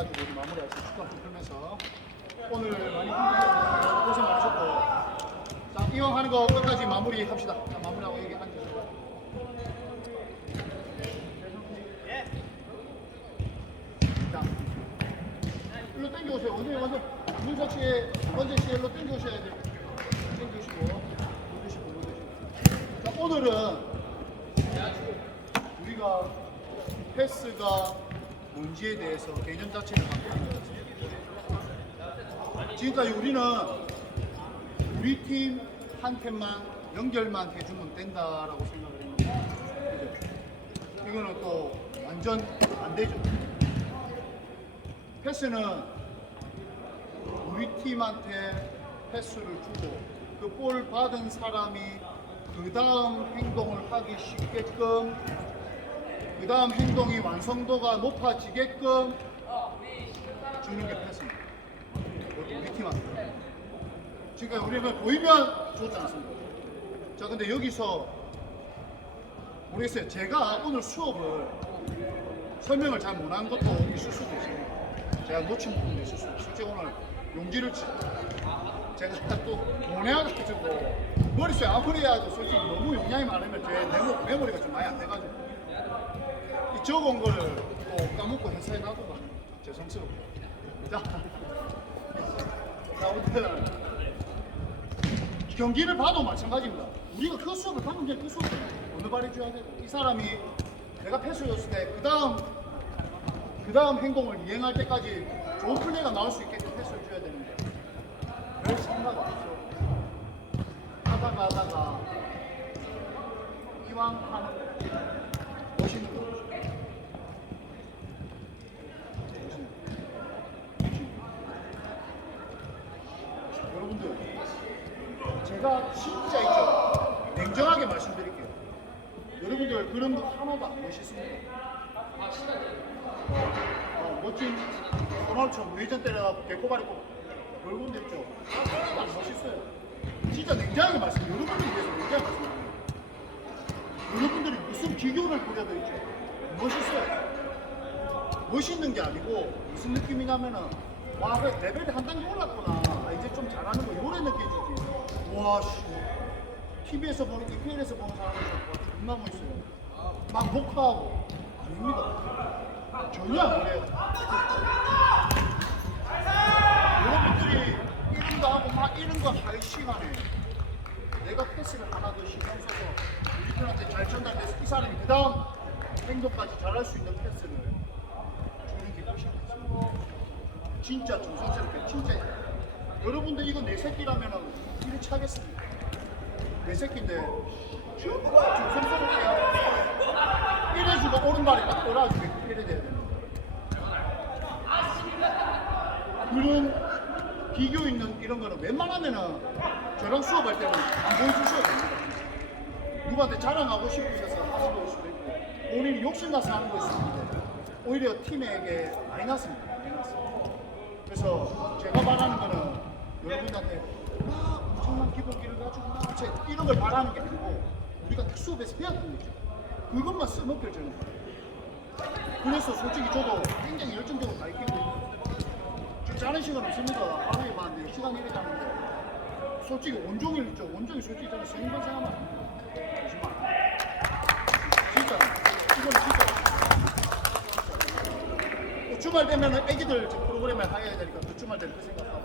우리 마무리할 수 축구 좀 풀면서 오늘 많이 힘드셨고 고생 많으셨고. 자 이왕 하는 거 끝까지 마무리 합시다. 자 마무리하고 여기 앉으시고. 자 일로 당겨 오세요. 원장님 원장님 문석 씨 원재 씨 일로 당겨 오셔야 돼요. 당겨 오시고 누르시고 누르시고. 자 오늘은 우리가 패스가 뭔지에 대해서 개념 자체를 바꾸는 거지. 지금까지 우리는 우리 팀한테만 연결만 해주면 된다라고 생각을 했는데 그죠? 이거는 또 완전 안 되죠. 패스는 우리 팀한테 패스를 주고 그 볼 받은 사람이 그 다음 행동을 하기 쉽게끔 그 다음 행동이 완성도가 높아지게끔 주는 게 패스입니다. 우리 팀한테. 지금 우리는 보이면 좋지 않습니다. 자, 근데 여기서 모르겠어요. 제가 오늘 수업을 설명을 잘 못한 것도 있을 수도 있어요. 제가 놓친 부분도 있을 수도 있어요. 실제 오늘 용기를 치- 제가 또 보내가지고 머릿속에 아무리 해도 솔직히 너무 용량이 많으면 제 메모, 메모리가 좀 많이 안 돼가지고 이 적은 거를 또 까먹고 회사에 놔두고 죄송스럽고. 자, 자 아무튼. 경기를 봐도 마찬가지입니다. 우리가 그 수업을 방금 전에 그 수업을 어느 발에 줘야 되고. 이 사람이 내가 패스였을 때 그 다음 그 다음 행동을 이행할 때까지 좋은 플레이가 나올 수 있게끔 패스를 줘야 되는데. 별 생각 없어. 하다가 하다가 이왕 하는 멋있는 거 여러분들 제가 진짜 있죠 냉정하게 말씀드릴게요 여러분들 그런 거 하나도 안 멋있습니다. 어, 멋진 호날처럼 외전 때려갖고 개코바리 고 얼굴 됐죠. 하나도 안 멋있어요. 진짜 냉정하게 말씀 여러분들 위해서 냉정하게 말씀드립니다 여러분들이 무슨 비교를 부려도 있죠 멋있어요. 멋있는 게 아니고 무슨 느낌이냐면은 와 레벨이 한 단계 올랐구나. 아, 이제 좀 잘하는 거 이런 느낌이지. 와 씨. TV에서 보는 EPL에서 보는 사람들 와 존나 멋있어요 막 목하고. 아닙니다. 전혀 안 그래요. 여러분들이 이런 거 하고 막 이런 거 할 시간에 내가 패스를 하나 더 신경 써서 우리 편한테 잘 전달돼서 이 사람이 그 다음 행동까지 잘할 수 있는 패스를 주는 게 훨씬 낫습니다. 진짜 정성스럽게 진짜. 여러분들 이거 내 새끼라면은 이리 차겠습니다. 내 새끼인데 정말 정성스럽게 이래주고 오른발이 딱 이래 돼야 됩니다. 그런 비교 있는 이런 거는 웬만하면은 저랑 수업할 때는 안 보여주셔도 됩니다. 누구한테 자랑하고 싶으셔서 하는 걸 수도 있고 본인이 욕심나서 하는 걸 수도 있는데 오히려 팀에게 마이너스입니다. 마이너스. 그래서 제가 바라는 거는 여러분한테 막 엄청난 기본기를 가지고 막 제- 이런 걸 바라는 게 아니고 우리가 딱 수업에서 배웠던 거죠. 그것만 써먹혀주는 거예요. 그래서 솔직히 저도 굉장히 열정적으로 가르치고 지금 자는 시간 없습니다. 하루에 만 4시간 일을 자는데 솔직히 온종일 있죠. 온종일 솔직히 저는 생각 생각만 합니다. 거짓말. 진짜. 이건 진짜. 뭐 주말 되면은 애기들 프로그램을 하야 되니까 그 주말 되면 그 생각하고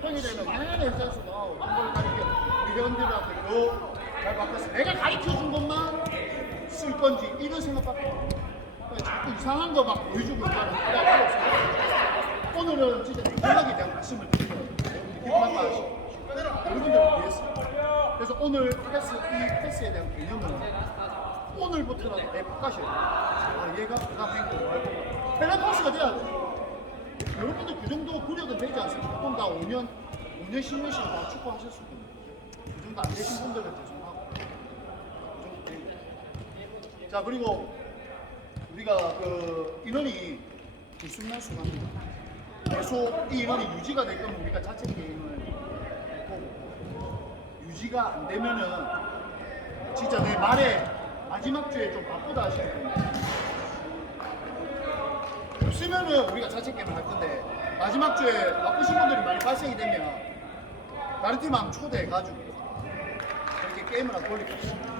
평일 되면 내내 회사에서 나오고 한걸 가르쳐 회원들한테 더잘 바꿔서 내가 가르쳐 준 것만 쓸 건지 이런 생각밖에 안 해요. 그러니까 자꾸 이상한 거 막 보여주고 없어요. 오늘은 진짜 냉정하게 대한 말씀을 기분만 마시고 여러분들을 위해서. 그래서 오늘 패스, 이 패스에 대한 개념은 오늘부터라도 내 돼요. 아, 얘가 그다음 하고. 펠레파스가 돼야 돼. 여러분들 그 정도 구력은 되지 않습니까? 보통 다 5년, 5년, 10년씩 다 축구하셨을 겁니다. 그 정도 안 되신 분들은 죄송하고. 그 정도 돼요. 자, 그리고 우리가 그 인원이 들쑥날쑥합니다. 계속 이 인원이 유지가 되면 우리가 자체 게임을 보고 유지가 안 되면은 진짜 내 말에 마지막 주에 좀 바쁘다 하시는 분이 없으면은 우리가 자체 게임을 할 건데 마지막 주에 바쁘신 분들이 많이 발생이 되면 다른 팀 한번 초대해가지고 그렇게 게임을 돌릴 것입니다.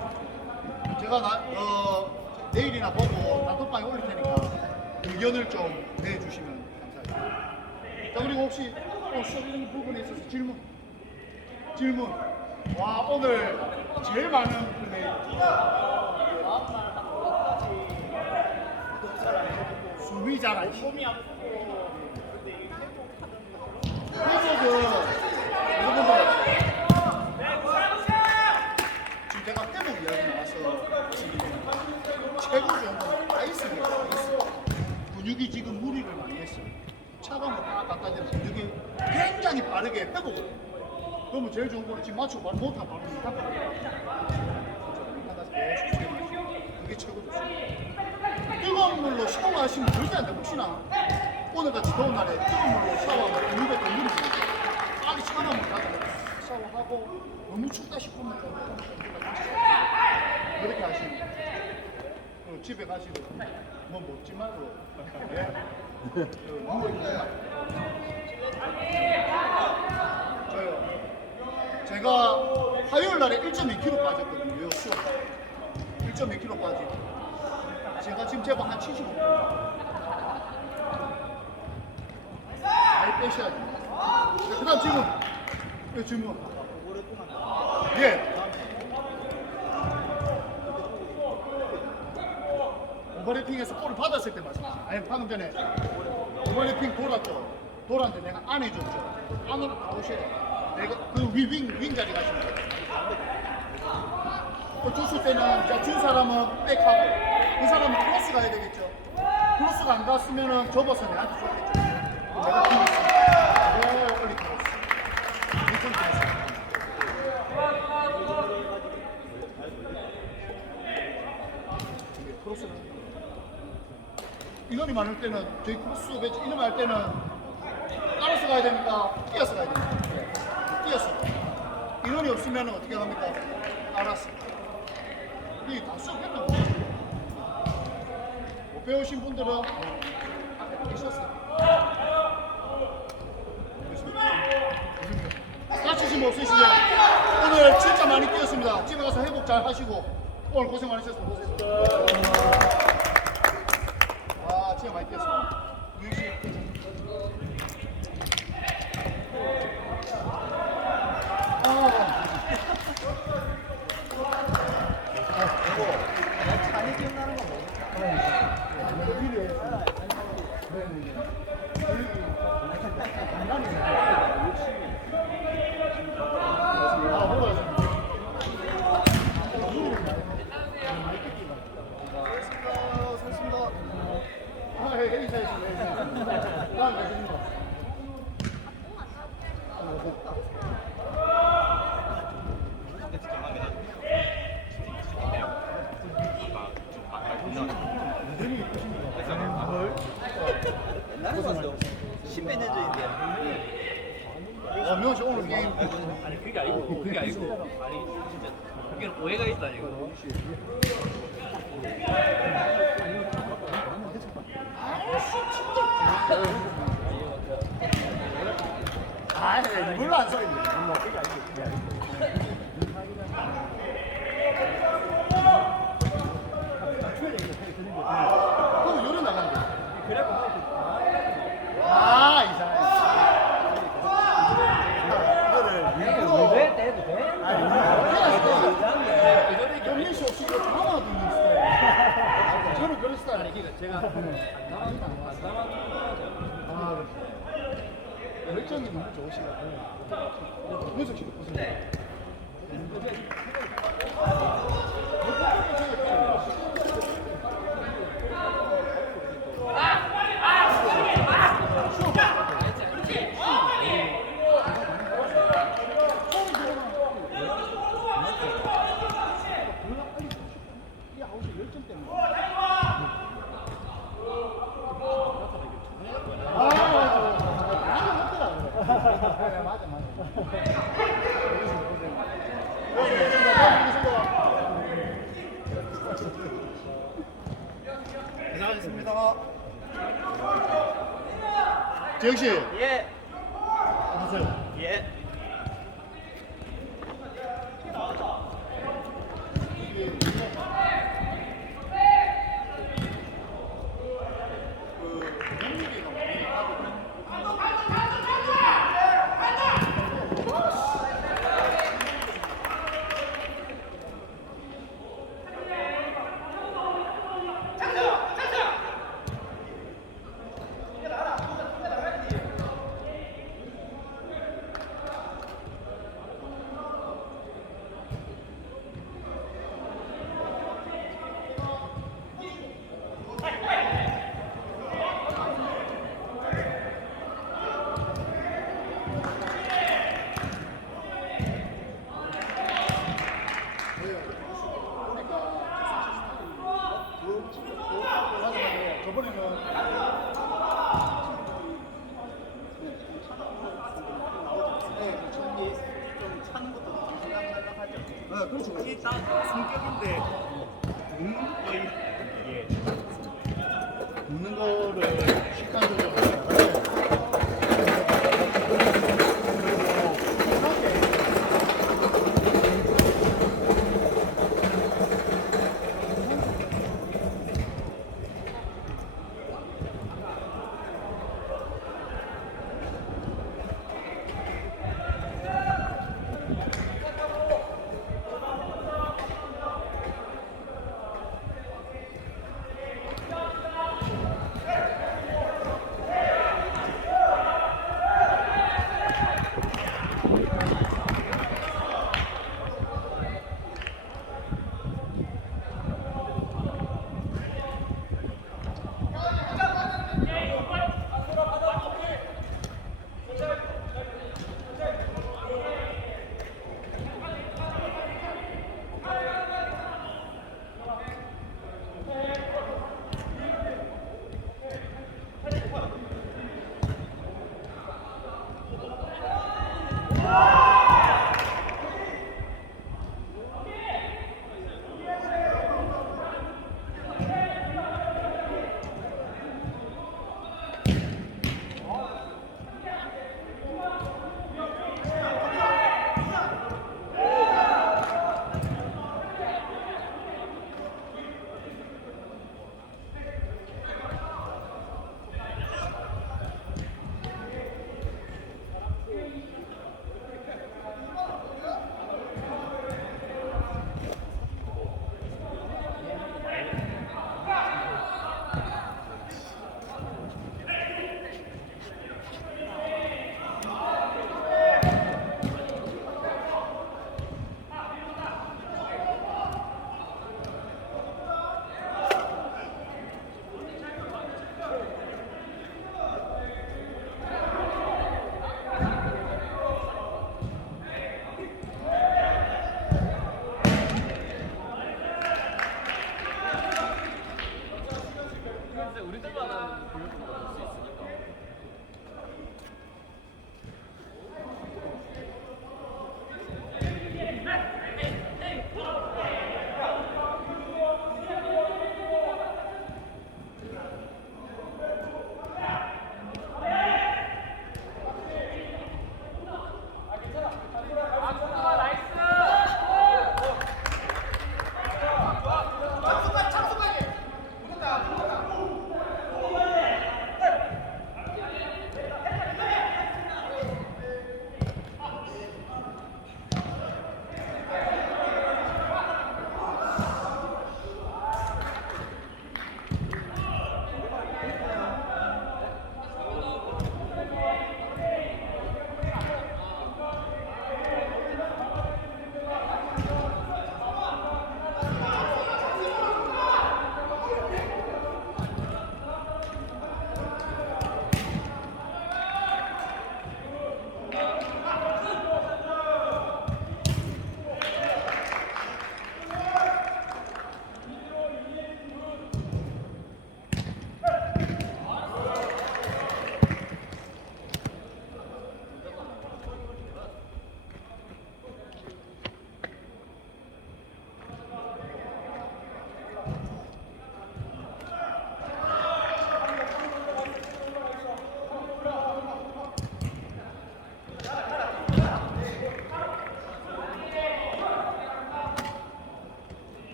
제가 나, 어, 내일이나 보고 단톡방에 올릴 테니까 의견을 좀 내주시면 감사하겠습니다. 자 그리고 혹시 어, 수업이런 부분에 있어서 질문 질문 와 오늘 제일 많은 잘안 쉬. 몸이 아프고 회복은 여러분들 지금 내가 회복 이야기 나와서 지금 최고 좋은 건 아이스입니다 아이스 근육이 지금 무리를 많이 했어요 차가운 거딱 갖다 대면 근육이 굉장히 빠르게 회복을 해요 그러면 제일 좋은 거는 지금 맞추고 바로 못하 바로 못하 하나 계속 주게 마시고 그게 최고 좋습니다 뜨거운 물로 샤워하시면 절대 안 돼. 혹시나 오늘같이 더운 날에 뜨거운 물로 샤워하면 근육에 더 물이 들어요. 빨리 차가운 물 가서 샤워하고 춥다 싶으면 좀 그렇게 돼요. 그리고 집에 가시고 뭐 먹지 말고 예? 그 저요 제가 화요일 날에 1.2kg 빠졌거든요 수업 1.2kg 빠지고 제가 지금 제가 한 75kg. 많이 빼셔야죠. 그 다음. 예, 질문. 예. 오버래핑에서 볼을 받았을 때 말씀하세요. 아니, 방금 전에 오버래핑 돌았죠. 돌았는데 내가 안 해 줬죠. 안으로 가오셔야. 내가 그 위, 윙, 윙 자리 가시면 돼요. 또 줬을 때는 이제 준 사람은 백하고 이 사람은 크로스 가야 되겠죠. 크로스가 안 갔으면은 접어서 내한테. 그럼 내가 인원이 많을 때는 저희 크로스 배치 이름 할 때는 따라서 가야 됩니까? 뛰어서 가야 됩니까? 네. 뛰어서. 인원이 없으면 어떻게 합니까? 알았어. 이 다 수업했던 거못 배우신 분들은 뭐 앞에 계셨어요. 다치신 분 없으시죠? 오늘 진짜 많이 뛰었습니다. 집에 가서 회복 잘 하시고 오늘 고생 많으셨습니다. 뛰었습니다. 아. 많이 기억나는 건뭐예요? 아니 그게 아니고 그게 아니고 아니 진짜 그게 오해가 있다니까 아, 물로 안 써있네. 그럼 요리 나간대. 아, 이상해. 이거를 왜 때도 돼? 영민 씨 없이 이거 담아 두는 스타일. 저는 그런 스타일 아니 그러니까 제가 안 남았는 안 남았는 거죠 아, 열정이 너무 좋으시가지고. 문석 씨도 보세요. 이 아웃이 열정 때문에. 맞아 고생하셨습니다. 재혁 ponerlo.